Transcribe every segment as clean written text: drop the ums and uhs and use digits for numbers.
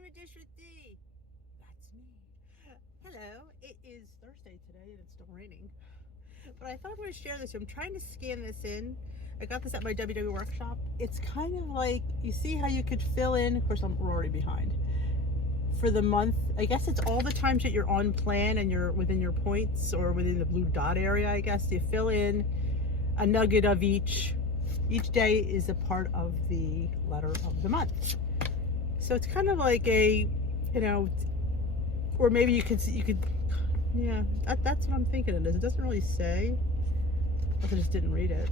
I'm a dish with D. That's me. Hello, it is Thursday today and it's still raining. But I thought I would share this. I'm trying to scan this in. I got this at my WW workshop. It's kind of like, you see how you could fill in, of course we're already behind, for the month. I guess it's all the times that you're on plan and you're within your points or within the blue dot area, I guess. You fill in a nugget of each. Each day is a part of the letter of the month. So it's kind of like a, or maybe you could, yeah, that's what I'm thinking it is. It doesn't really say. I just didn't read it,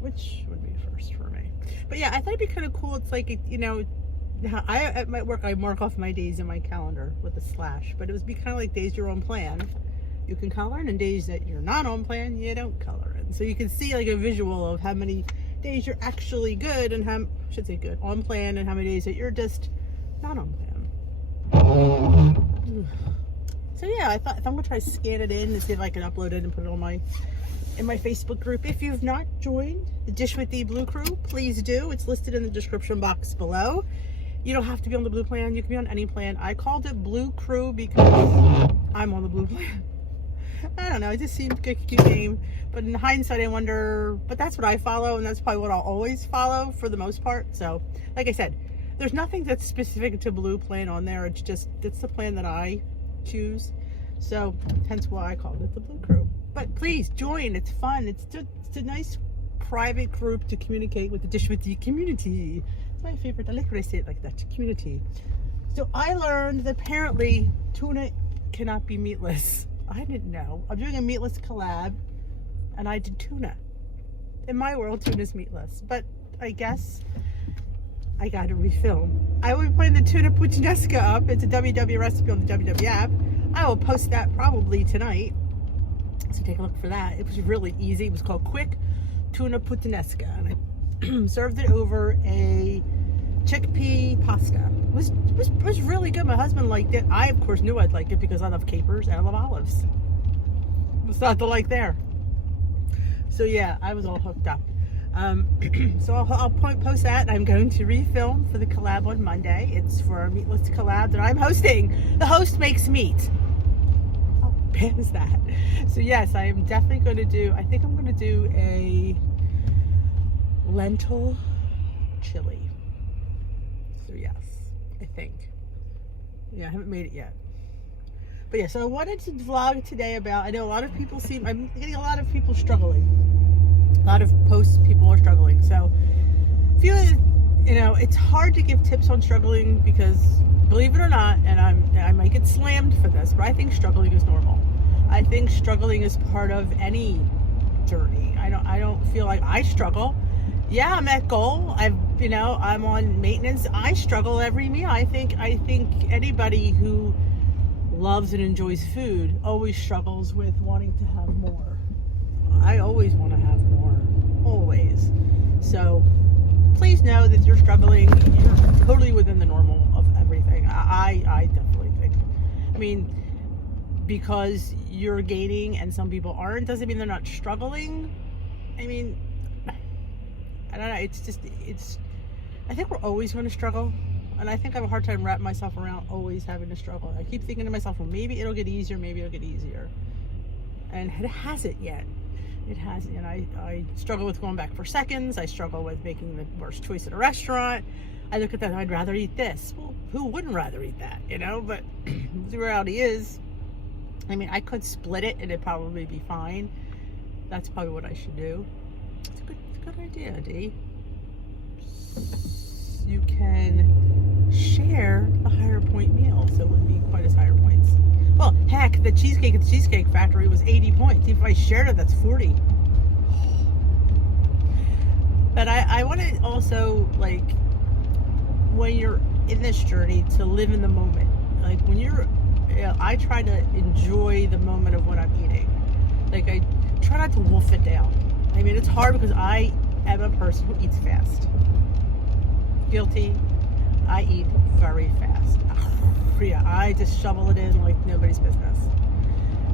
which would be a first for me. But yeah, I thought it'd be kind of cool. It's like, at my work, I mark off my days in my calendar with a slash, but it would be kind of like days you're on plan, you can color in, and days that you're not on plan, you don't color in. So you can see like a visual of how many days you're actually good and how, I should say good, on plan, and how many days that you're just not on plan. So yeah, I thought I'm gonna try to scan it in and see if I can upload it and put it on in my Facebook group. If you've not joined the Dish with the Blue Crew, please do. It's listed in the description box below. You don't have to be on the blue plan. You can be on any plan. I called it Blue Crew because I'm on the blue plan. I don't know. It just seemed like a cute name. But in hindsight, I wonder, but that's what I follow, and that's probably what I'll always follow for the most part. So, like I said, there's nothing that's specific to blue plan on there. It's just, it's the plan that I choose. So, hence why I called it the Blue Crew. But please join. It's fun. It's a nice private group to communicate with the Dish with the community. It's my favorite. I like when I say it like that, community. So I learned that apparently tuna cannot be meatless. I didn't know. I'm doing a meatless collab and I did tuna. In my world, tuna's meatless, but I guess I got to refilm. I will be putting the tuna puttanesca up. It's a WW recipe on the WW app. I will post that probably tonight. So take a look for that. It was really easy. It was called Quick Tuna Puttanesca, and I served it over a chickpea pasta. It was really good. My husband liked it. I, of course, knew I'd like it because I love capers and I love olives. What's not to like there? So yeah, I was all hooked up. So I'll post that. I'm going to refilm for the collab on Monday. It's for a meatless collab that I'm hosting. The host makes meat. How bad is that? So yes, I am definitely going to do, I think I'm going to do a lentil chili. So yes, I think. Yeah, I haven't made it yet. But yeah, so I wanted to vlog today about, I know a lot of people I'm getting a lot of people struggling. A lot of posts, people are struggling. So, it's hard to give tips on struggling because, believe it or not, and I might get slammed for this, but I think struggling is normal. I think struggling is part of any journey. I don't feel like I struggle. Yeah, I'm at goal. I'm on maintenance. I struggle every meal. I think anybody who loves and enjoys food always struggles with wanting to have more. I always want to have more, always. So please know that you're struggling. You're totally within the normal of everything. I definitely think. Because you're gaining and some people aren't, doesn't mean they're not struggling. I don't know. I think we're always going to struggle. And I think I have a hard time wrapping myself around always having to struggle. I keep thinking to myself, well, maybe it'll get easier, maybe it'll get easier. And it hasn't yet. It hasn't. And I struggle with going back for seconds. I struggle with making the worst choice at a restaurant. I look at that and I'd rather eat this. Well, who wouldn't rather eat that, But the reality is, I could split it and it'd probably be fine. That's probably what I should do. It's a good idea, Dee. You can share a higher point meal, so it wouldn't be quite as higher points. Well, heck, the cheesecake at the Cheesecake Factory was 80 points. If I shared it, that's 40. But I want to also, when you're in this journey, to live in the moment. I try to enjoy the moment of what I'm eating. I try not to wolf it down. It's hard because I am a person who eats fast. Guilty. I eat very fast. Yeah, I just shovel it in like nobody's business.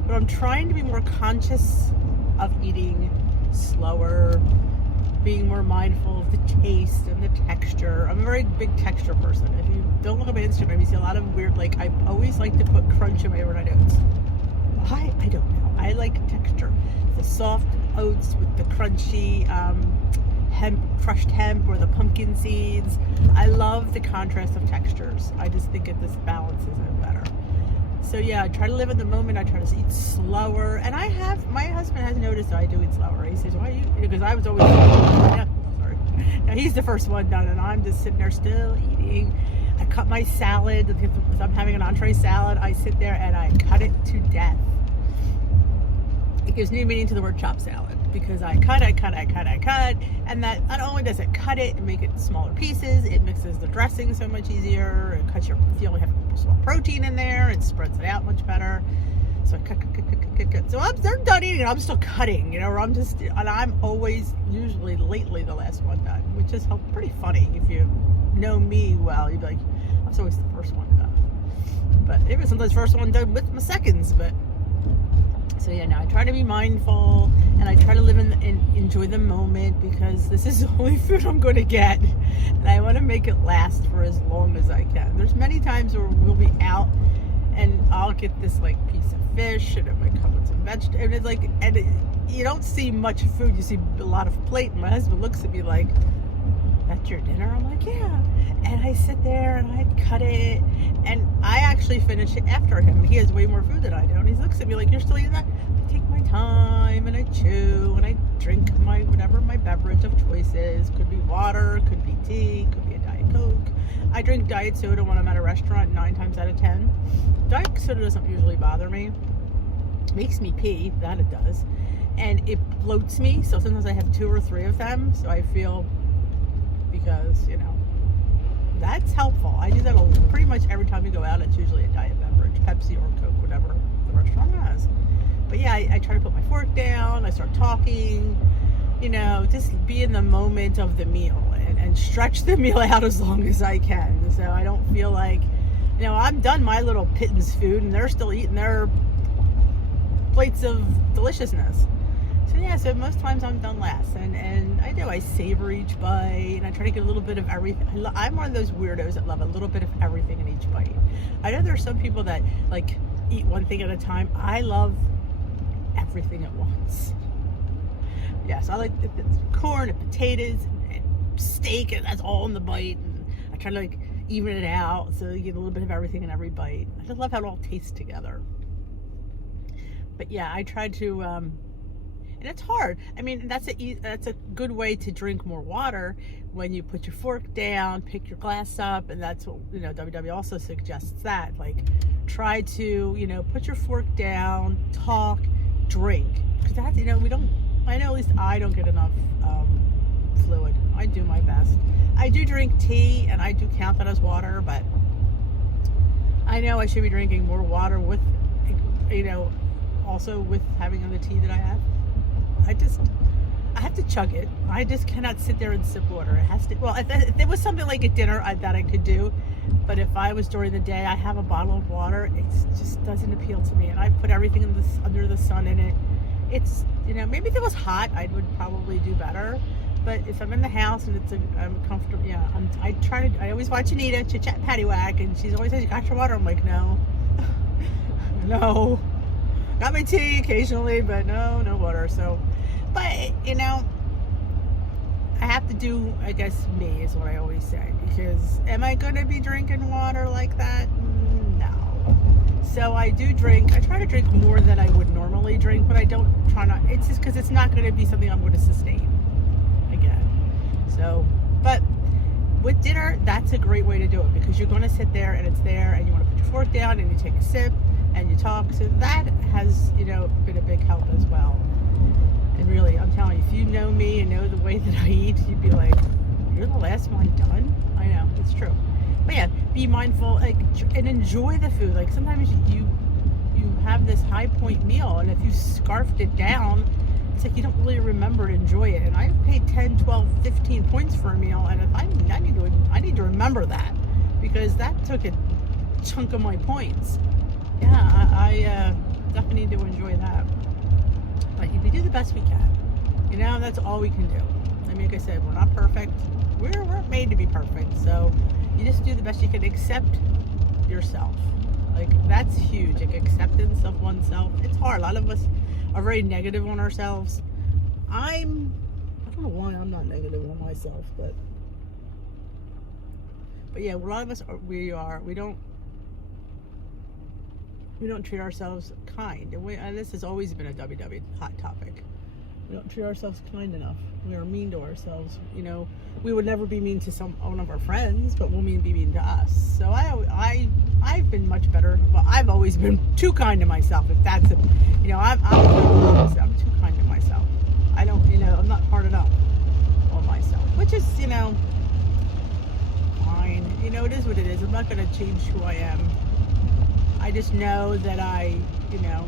But I'm trying to be more conscious of eating slower, being more mindful of the taste and the texture. I'm a very big texture person. If you don't look at my Instagram. You see a lot of weird, like, I always like to put crunch in my overnight oats. Why? I don't know. I like texture. The soft oats with the crunchy crushed hemp or the pumpkin seeds. I love the contrast of textures. I just think it just balances it better. So yeah, I try to live in the moment. I try to eat slower. And my husband has noticed that I do eat slower. He says, why you? Because I was always, yeah, sorry. Now he's the first one done, and I'm just sitting there still eating. I cut my salad. If I'm having an entree salad, I sit there and I cut it to death. It gives new meaning to the word chopped salad, because I cut, and that not only does it cut it and make it smaller pieces, it mixes the dressing so much easier. It cuts if you only have small protein in there, it spreads it out much better. So I cut. So they're done eating, and I'm still cutting, you know, or I'm always, usually lately, the last one done, which is pretty funny. If you know me well, you'd be like, I was always the first one done. But even sometimes first one done with my seconds, but. So yeah, now I try to be mindful, and I try to live and enjoy the moment, because this is the only food I'm going to get, and I want to make it last for as long as I can. There's many times where we'll be out, and I'll get this like piece of fish, and it might come with some vegetables, and it's like, you don't see much food. You see a lot of plate, and my husband looks at me like, "That's your dinner?" I'm like, "Yeah." And I sit there and I cut it, and I actually finish it after him. He has way more food than I do, and he looks at me like, "You're still eating that?" I take my time, and I chew, and I drink my beverage of choices. Could be water, could be tea, could be a Diet Coke. I drink diet soda when I'm at a restaurant 9 times out of 10. Diet soda doesn't usually bother me. It makes me pee, that it does, and it bloats me. So sometimes I have 2 or 3 of them, so I feel, because, you know, that's helpful. I do that pretty much every time we go out. It's usually a diet beverage, Pepsi or Coke, whatever the restaurant has. But yeah, I try to put my fork down. I start talking, you know, just be in the moment of the meal, and stretch the meal out as long as I can. So I don't feel like, you know, I'm done my little pittance food, and they're still eating their plates of deliciousness. So yeah, so most times I'm done last, and I savor each bite, and I try to get a little bit of everything. I'm one of those weirdos that love a little bit of everything in each bite. I know there are some people that like eat one thing at a time. I love everything at once. Yes, I like corn and potatoes and steak, and that's all in the bite, and I try to like even it out so you get a little bit of everything in every bite. I just love how it all tastes together. But yeah, I try to and it's hard. I mean, that's a good way to drink more water, when you put your fork down, pick your glass up, and that's what, you know, WW also suggests, that like try to, you know, put your fork down, talk, drink, because that's, you know, I know at least I don't get enough fluid. I do my best. I do drink tea, and I do count that as water, but I know I should be drinking more water with, you know, also with having the tea that I have. I have to chug it. I just cannot sit there and sip water. It has to, well, if there was something like at dinner that I could do, but if I was during the day, I have a bottle of water, it just doesn't appeal to me. And I put everything under the sun in it. It's, you know, maybe if it was hot, I would probably do better. But if I'm in the house and I'm comfortable, yeah, I always watch Anita, Chit Chat Paddywhack, and she's always says, "You got your water?" I'm like, no. No. Got my tea occasionally, but no water. So, but, you know, I have to do, I guess, me is what I always say, because am I going to be drinking water like that? No. So I do drink. I try to drink more than I would normally drink, but I don't try not. It's just because it's not going to be something I'm going to sustain again. So, but with dinner, that's a great way to do it, because you're going to sit there and it's there, and you want to put your fork down and you take a sip and you talk. So that has, you know, been a big help as well. And really, I'm telling you, if you know me and know the way that I eat, you'd be like, "You're the last one done?" I know, it's true. But yeah, be mindful, like, and enjoy the food. Like, sometimes you have this high point meal, and if you scarfed it down, it's like you don't really remember to enjoy it. And I've paid 10, 12, 15 points for a meal, and if I need to remember that, because that took a chunk of my points. Yeah, I definitely need to enjoy that. But we do the best we can. You know, that's all we can do. I mean, like I said, we're not perfect. We weren't made to be perfect. So You just do the best you can. Accept yourself. Like, that's huge. Like, acceptance of oneself. It's hard. A lot of us are very negative on ourselves. I don't know why I'm not negative on myself, but yeah, a lot of us are, we don't treat ourselves kind. And this has always been a WW hot topic. We don't treat ourselves kind enough. We are mean to ourselves. You know, we would never be mean to one of our friends, but we'll be mean to us. So I've been much better. Well, I've always been too kind to myself. If that's it, you know, I'm too kind to myself. I don't, you know, I'm not hard enough on myself, which is, you know, fine. You know, it is what it is. I'm not going to change who I am. I just know that you know,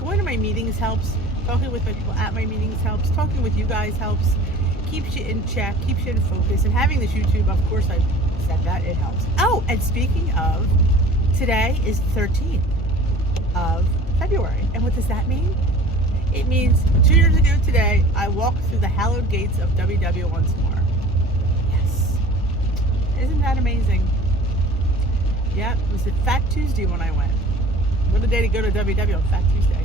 going to my meetings helps. Talking with the people at my meetings helps. Talking with you guys helps. Keeps you in check, keeps you in focus. And having this YouTube, of course, I've said that, it helps. Oh, and speaking of, today is the 13th of February. And what does that mean? It means 2 years ago today, I walked through the hallowed gates of WW once more. Yes. Isn't that amazing? Yeah, it was a Fat Tuesday when I went. What a day to go to WW on Fat Tuesday.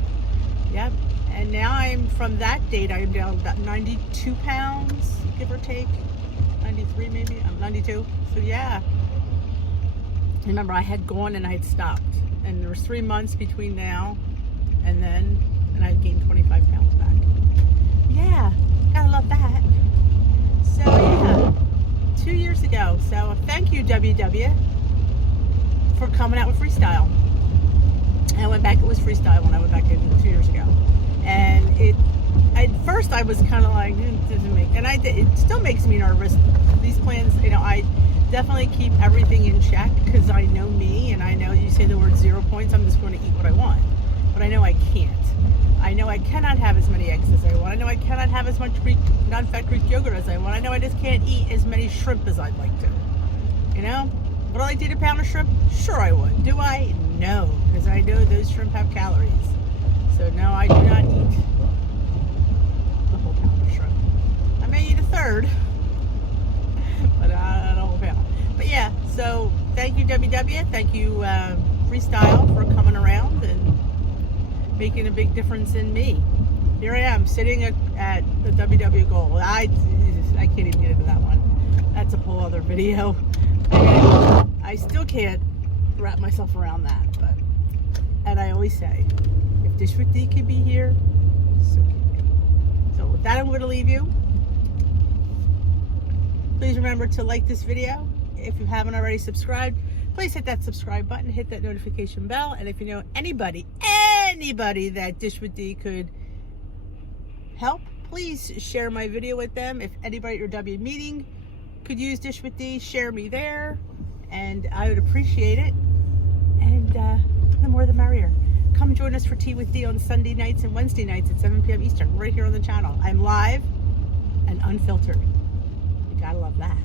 Yep. And now from that date, I'm down about 92 pounds, give or take. 93 maybe, I'm 92. So yeah. Remember, I had gone and I had stopped. And there was 3 months between now and then, and I gained 25 pounds back. Yeah, gotta love that. So yeah, 2 years ago. So thank you, WW, for coming out with freestyle. I went back, it was freestyle when I went back in 2 years ago. And at first I was kind of like, it doesn't make, and it still makes me nervous. These plans, you know, I definitely keep everything in check because I know me, and I know you say the word 0 points, I'm just going to eat what I want. But I know I can't. I know I cannot have as many eggs as I want. I know I cannot have as much non-fat Greek yogurt as I want. I know I just can't eat as many shrimp as I'd like to. You know? Would I like to eat a pound of shrimp? Sure I would. Do I? No. Because I know those shrimp have calories. So no, I do not eat the whole pound of shrimp. I may eat a third, but not a whole pound. But yeah, so thank you, WW. Thank you, Freestyle, for coming around and making a big difference in me. Here I am, sitting at the WW goal. I can't even get into that one. That's a whole other video. I still can't wrap myself around that. And I always say, if Dish with D can be here, so can you. So with that, I'm going to leave you. Please remember to like this video. If you haven't already subscribed, please hit that subscribe button, hit that notification bell. And if you know anybody that Dish with D could help, please share my video with them. If anybody at your W meeting could use Dish with D, share me there. And I would appreciate it. And the more the merrier. Come join us for Tea with D on Sunday nights and Wednesday nights at 7 p.m. Eastern, right here on the channel. I'm live and unfiltered. You gotta love that.